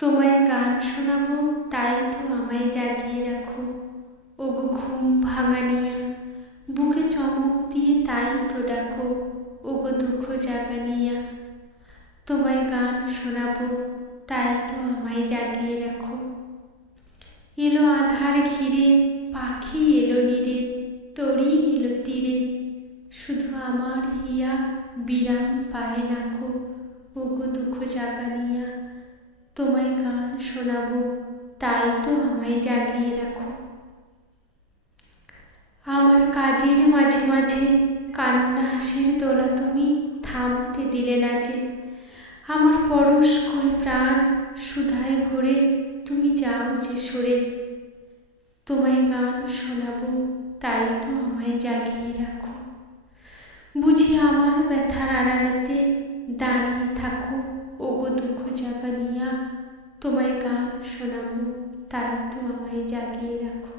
তোমায় গান শোনাবো, তাই তো আমায় জাগিয়ে রাখো। ওগো ঘুম ভাঙানিয়া, বুকে চমক দিয়ে তাই তো ডাকো। ওগো দুঃখ জাগানিয়া, তোমায় গান শোনাবো, তাই তো আমায় জাগিয়ে রাখো। এলো আধার ঘিরে, পাখি এলো নীরে, তরি এলো তীরে, শুধু আমার হিয়া বিরাম পায় নাকো। ওগো দুঃখ জাগানিয়া, তোমায় গান শোনাবো, তাই তো আমায় জাগিয়ে রাখো। আমার কাজের মাঝে মাঝে কান্না হাসির দোলা তুমি থামতে দিলে না যে। আমার পরশ করে প্রাণ সুধায় ভরে তুমি যাও যে সরে। তোমায় গান শোনাবো, তাই তো আমায় জাগিয়ে রাখো। বুঝি আমার ব্যথার আড়ালেতে দাঁড়িয়ে থাকো। ওগো দুঃখ জাগানিয়া, তোমায় গান শোনাবো, তাই তো আমায় জাগিয়ে রাখো।